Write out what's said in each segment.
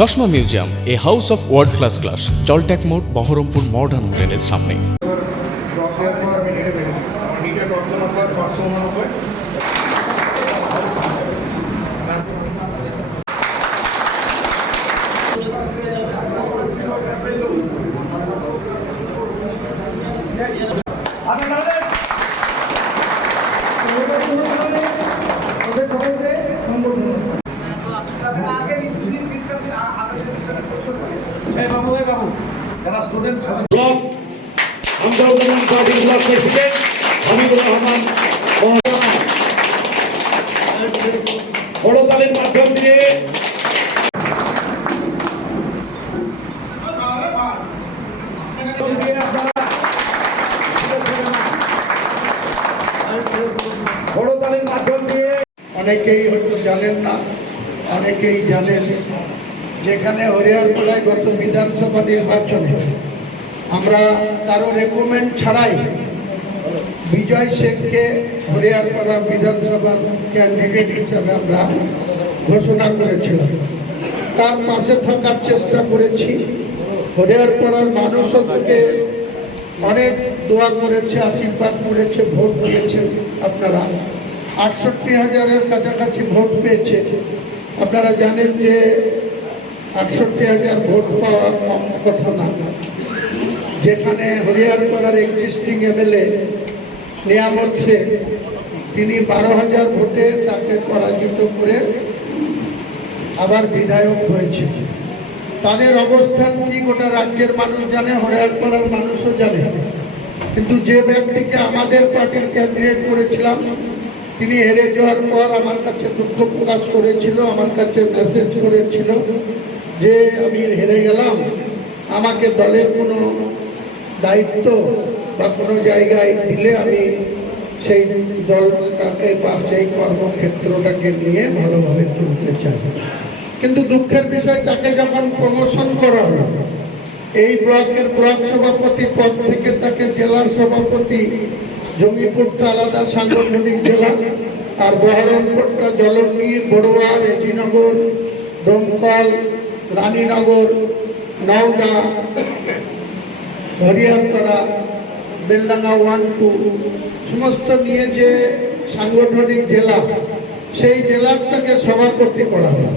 চশমা museum, a house of world class, জলট্যাক মোড়, বহরমপুর মডার্ন হোটেলের সামনে। আন্দোলন পার্টির ব্লক প্রেসিডেন্ট হামিদুর রহমান হরতালের মাধ্যম দিয়ে অনেকেই হয়তো জানেন না, অনেকেই জানেন, যেখানে হরিহরপাড়ায় গত বিধানসভা নির্বাচনে আমরা কারো রেকমেন্ড ছাড়াই বিজয় শেখকে হরিহরপাড়া বিধানসভার ক্যান্ডিডেট হিসেবে আমরা ঘোষণা করেছিলাম। তার পাশে থাকার চেষ্টা করেছি। হরিহরপাড়ার মানুষও থেকে অনেক দোয়া করেছে, আশীর্বাদ করেছে, ভোট দিয়েছেন। আপনারা ৬৮,০০০-এর কাছাকাছি ভোট পেয়েছে। আপনারা জানেন যে ৬৮,০০০ ভোট পাওয়া কম কথা না। যেখানে হরিহরপাড়ার এক্সিস্টিং এমএলএ নিয়ামত শেখ, তিনি ১২,০০০ ভোটে তাকে পরাজিত করে আবার বিধায়ক হয়েছে। তাদের অবস্থান কি গোটা রাজ্যের মানুষ জানে, হরিহরপাড়ার মানুষও জানে। কিন্তু যে ব্যক্তিকে আমাদের পার্টির ক্যান্ডিডেট করেছিলাম, তিনি হেরে যাওয়ার পর আমার কাছে দুঃখ প্রকাশ করেছিল, আমার কাছে মেসেজ করেছিল যে আমি হেরে গেলাম, আমাকে দলের কোনো দায়িত্ব বা কোনো জায়গায় দিলে আমি সেই দলটাকে বা সেই কর্মক্ষেত্রটাকে নিয়ে ভালোভাবে চলতে চাই। কিন্তু দুঃখের বিষয়, তাকে যখন প্রমোশন করা হলো, এই ব্লকের ব্লক সভাপতি পদ থেকে তাকে জেলার সভাপতি, জঙ্গিপুরটা আলাদা সাংগঠনিক জেলা, আর বহরমপুরটা জলঙ্গি, বড়ুয়া, রেজিনগর, ডোমকল, রানীনগর, নওদা, হরিহরপাড়া, বেলডাঙ্গা 1-2 সমস্ত নিয়ে যে সাংগঠনিক জেলা, সেই জেলার তাকে সভাপতি করা হলো।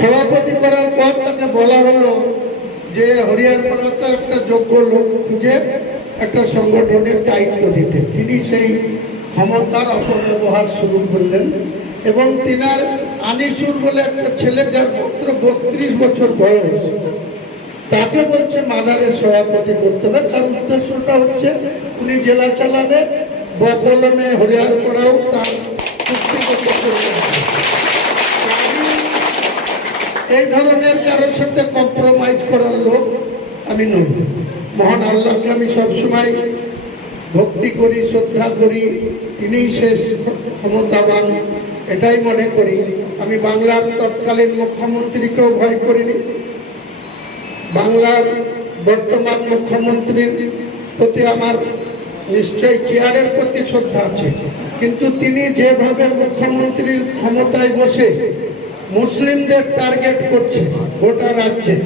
সভাপতি করার পর তাকে বলা হলো যে হরিহরপাড়াতে একটা যোগ্য লোক খুঁজে একটা সংগঠনের দায়িত্ব দিতে। তিনি সেই ক্ষমতার অপব্যবহার শুরু করলেন এবং তিনার আনিসুর বলে একটা ছেলে, যার মাত্র ৩২ বছর বয়স, তাকে বলছে মাদারের সভাপতি করতে হবে। তার উদ্দেশ্যটা হচ্ছে উনি জেলা চালাবে, বকলমে হরিহরপাড়াও তার চুক্তি করতে হবে। এই ধরনের কারোর সাথে কম্প্রোমাইজ করার লোক আমি নই। মহান আল্লাহকে আমি সবসময় ভক্তি করি, শ্রদ্ধা করি, তিনিই শেষ ক্ষমতাবান, এটাই মনে করি। আমি বাংলার তৎকালীন মুখ্যমন্ত্রীকেও ভয় করিনি। বাংলার বর্তমান মুখ্যমন্ত্রীর প্রতি আমার নিশ্চয়ই চেয়ারের প্রতি শ্রদ্ধা আছে, কিন্তু তিনি যেভাবে মুখ্যমন্ত্রীর ক্ষমতায় বসে মুসলিমদের টার্গেট করছে গোটা রাজ্যে,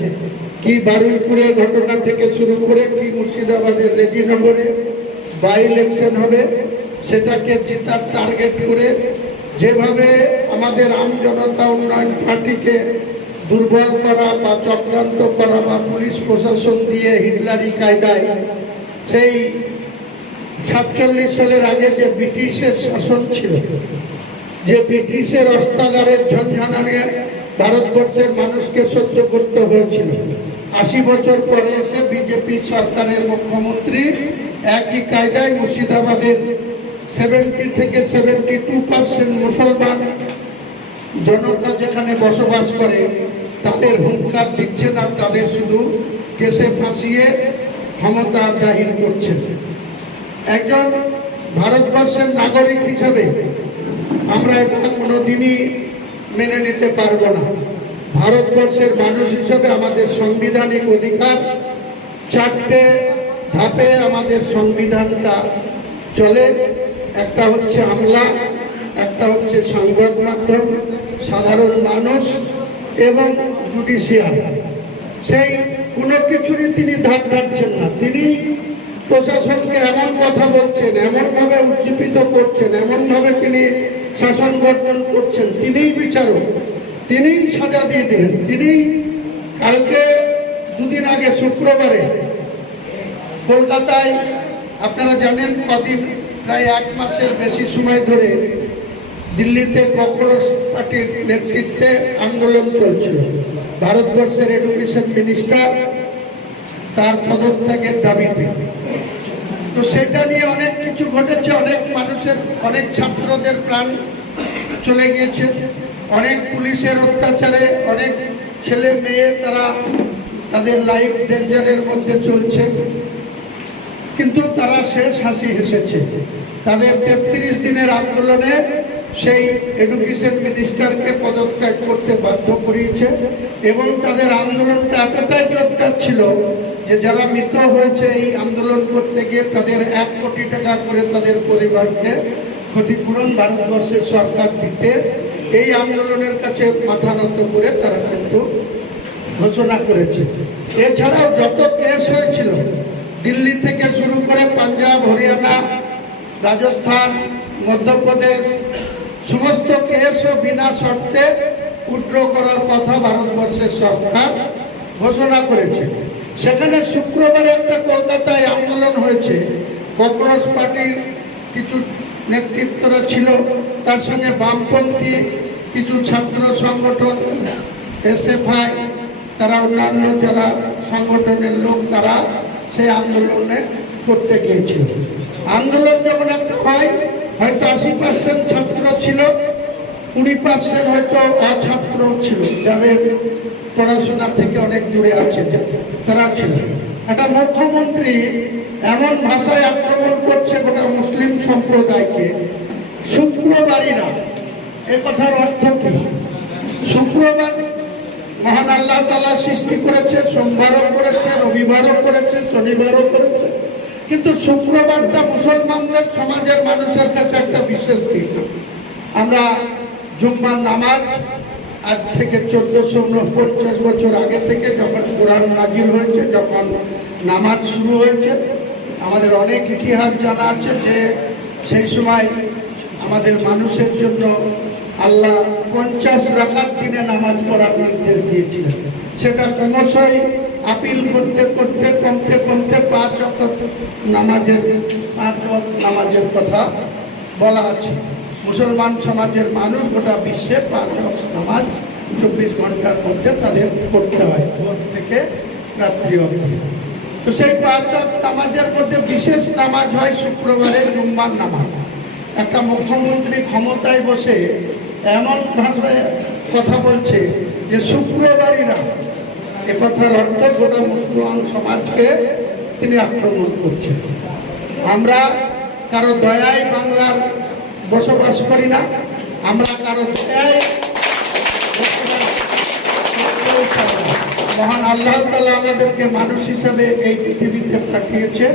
কি বারুইপুরের ঘটনা থেকে শুরু করে কি মুর্শিদাবাদের রেজিনগরে বাই ইলেকশন হবে, সেটাকে জেতার টার্গেট করে যেভাবে আমাদের আম জনতা উন্নয়ন পার্টিকে দুর্বল করা বা চক্রান্ত করা বা পুলিশ প্রশাসন দিয়ে হিটলারি কায়দায়, সেই ৪৭ সালের আগে যে ব্রিটিশের শাসন ছিল, যে ব্রিটিশের অস্ত্রাগারের ঝঞ্ঝানা ভারতবর্ষের মানুষকে সহ্য করতে হয়েছিল, ৮০ বছর পরে এসে বিজেপি সরকারের মুখ্যমন্ত্রী একই কায়দায় মুর্শিদাবাদের 70 থেকে 72% মুসলমান জনতা যেখানে বসবাস করে তাদের হুঙ্কার দিচ্ছে না, তাদের শুধু কেসে ফাঁসিয়ে ক্ষমতা জাহির করছেন। একজন ভারতবর্ষের নাগরিক হিসাবে আমরা এটা কোনোদিনই মেনে নিতে পারবো না। ভারতবর্ষের মানুষ হিসেবে আমাদের সাংবিধানিক অধিকার, 4টে ধাপে আমাদের সংবিধানটা চলে। একটা হচ্ছে আমলা, একটা হচ্ছে সংবাদ মাধ্যম, সাধারণ মানুষ, এবং জুডিশিয়াল, সেই কোনো কিছুরই তিনি ধার ধারছেন না। তিনি প্রশাসনকে এমন কথা বলছেন, এমনভাবে উজ্জীবিত করছেন, এমনভাবে তিনি শাসন গঠন করছেন, তিনিই বিচারক, তিনিই সাজা দিয়ে দিলেন। তিনি কালকে দুদিন আগে শুক্রবারে কলকাতায়, আপনারা জানেন কদিন, প্রায় 1 মাসের বেশি সময় ধরে দিল্লিতে কংগ্রেস পার্টির নেতৃত্বে আন্দোলন চলছিল। ভারতবর্ষের এডুকেশন মিনিস্টার তার পদত্যাগের দাবিতে। তো সেটা নিয়ে অনেক কিছু ঘটেছে, অনেক মানুষের, অনেক ছাত্রদের প্রাণ চলে গিয়েছে, অনেক পুলিশের অত্যাচারে অনেক ছেলে মেয়ে তারা তাদের লাইফ ডেঞ্জারের মধ্যে চলছে, কিন্তু তারা শেষ হাসি হেসেছে। তাদের 33 দিনের আন্দোলনে সেই এডুকেশন মিনিস্টারকে পদত্যাগ করতে বাধ্য করিয়েছে এবং তাদের আন্দোলনটা এতটাই জোরদার ছিল যে যারা মৃত হয়েছে এই আন্দোলন করতে গিয়ে তাদের 1 কোটি টাকা করে তাদের পরিবারকে ক্ষতিপূরণ ভারতবর্ষের সরকার দিতে এই আন্দোলনের কাছে মাথা নত করে তারা কিন্তু ঘোষণা করেছে। এছাড়াও যত কেস হয়েছিল, দিল্লি থেকে শুরু করে পাঞ্জাব, হরিয়ানা, রাজস্থান, মধ্যপ্রদেশ, সমস্ত কেসও বিনা শর্তে উইথড্র করার কথা ভারতবর্ষের সরকার ঘোষণা করেছে। সেখানে শুক্রবারে একটা কলকাতায় আন্দোলন হয়েছে, কংগ্রেস পার্টির কিছু নেতৃত্বরা ছিল, তার সঙ্গে বামপন্থী কিছু ছাত্র সংগঠন, এসএফআই, তারা অন্যান্য যারা সংগঠনের লোক, তারা সেই আন্দোলনে করতে গিয়েছিল। আন্দোলন যখন একটা হয়, হয়তো 80% ছাত্র ছিল, 20% হয়তো অছাত্র ছিল, যাদের পড়াশোনা থেকে অনেক দূরে আছে, তারা ছিল। একটা মুখ্যমন্ত্রী এমন ভাষায় আক্রমণ করছে গোটা মুসলিম সম্প্রদায়কে, শুক্রবারীরা, এ কথার অর্থ কি? শুক্রবার মহান আল্লাহ তাআলা সৃষ্টি করেছে, সোমবারও করেছে, রবিবারও করেছে, শনিবারও করেছে, কিন্তু শুক্রবারটা মুসলমানদের সমাজের মানুষের কাছে একটা বিশেষ দিন। আমরা জুম্মার নামাজ আজ থেকে 1450 বছর আগে থেকে, যখন কোরআন নাজিল হয়েছে, যখন নামাজ শুরু হয়েছে, আমাদের অনেক ইতিহাস জানা আছে যে সেই সময় আমাদের মানুষের জন্য আল্লাহ 50 রাকাত দিনে নামাজ পড়ার নির্দেশ দিয়েছিলেন। সেটা ক্রমশই আপিল করতে করতে কমতে কমতে 5 ওয়াক্ত নামাজের কথা বলা আছে। মুসলমান সমাজের মানুষ গোটা বিশ্বে 5 ওয়াক্ত নামাজ 24 ঘন্টার মধ্যে তাদের পড়তে হয়, ভোর থেকে রাত্রি অবধি। তো সেই 5 ওয়াক্ত নামাজের মধ্যে বিশেষ নামাজ হয় শুক্রবারে জুম্মার নামাজ। একটা মুখ্যমন্ত্রী ক্ষমতায় বসে এমন ভাষায় কথা বলছে যে শুক্রবারীরা, এ কথার অর্থ গোটা মুসলমান সমাজকে তিনি আক্রমণ করছেন। আমরা কারো দয়ায় বাংলার বসবাস করি না, আমরা কারো দয়ায় মহান আল্লাহ তাআলা আমাদেরকে মানুষ হিসাবে এই পৃথিবীতে পাঠিয়েছে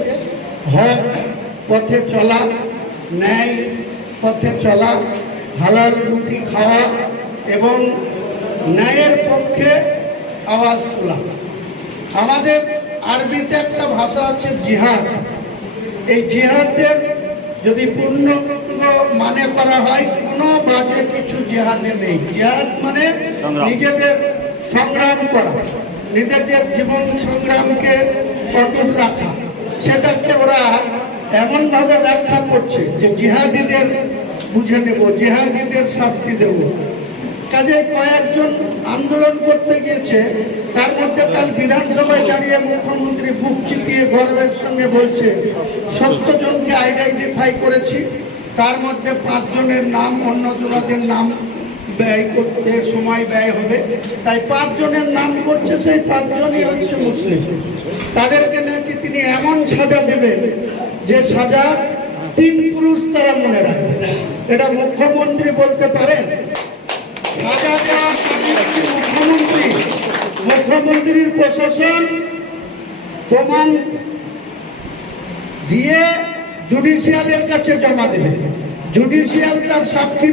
হক পথে চলা, ন্যায় পথে চলা, হালাল রুটি খাওয়া এবং ন্যায়ের পক্ষে আওয়াজ তোলা। আমাদের আরবিতে একটা ভাষা আছে জিহাদ। এই জিহাদের যদি পূর্ণ মানে করা হয়, কোনো বাজে কিছু জিহাদে নেই। জিহাদ মানে নিজেদের সংগ্রাম করা, নিজেদের জীবন সংগ্রামকে অটুট রাখা। সেটাকে ওরা এমনভাবে ব্যাখ্যা করছে যে জিহাদিদের বুঝে নেব, জিহাদিদের শাস্তি দেব। কাজে কয়েকজন আন্দোলন করতে গিয়েছে, তার মধ্যে কাল বিধানসভায় দাঁড়িয়ে মুখ্যমন্ত্রী বুক চিতিয়ে গর্বের সঙ্গে বলছে 70 জনকে আইডেন্টিফাই করেছি, তার মধ্যে 5 জনের নাম, অন্য জনদের নাম ব্যয় করতে সময় ব্যয় হবে, তাই 5 জনের নাম করছে। সেই 5 জনই হচ্ছে মুসলিম। তাদেরকে নাকি তিনি এমন সাজা দেবেন যে সাজা 3 পুরুষ তারা মনে রাখবে। এটা মুখ্যমন্ত্রী বলতে পারেন? সাজা দেওয়া মুখ্যমন্ত্রীর প্রশাসন প্রমাণ দিয়ে জুডিশিয়ালের কাছে জমা দেবে, জুডিশিয়াল তার সাক্ষী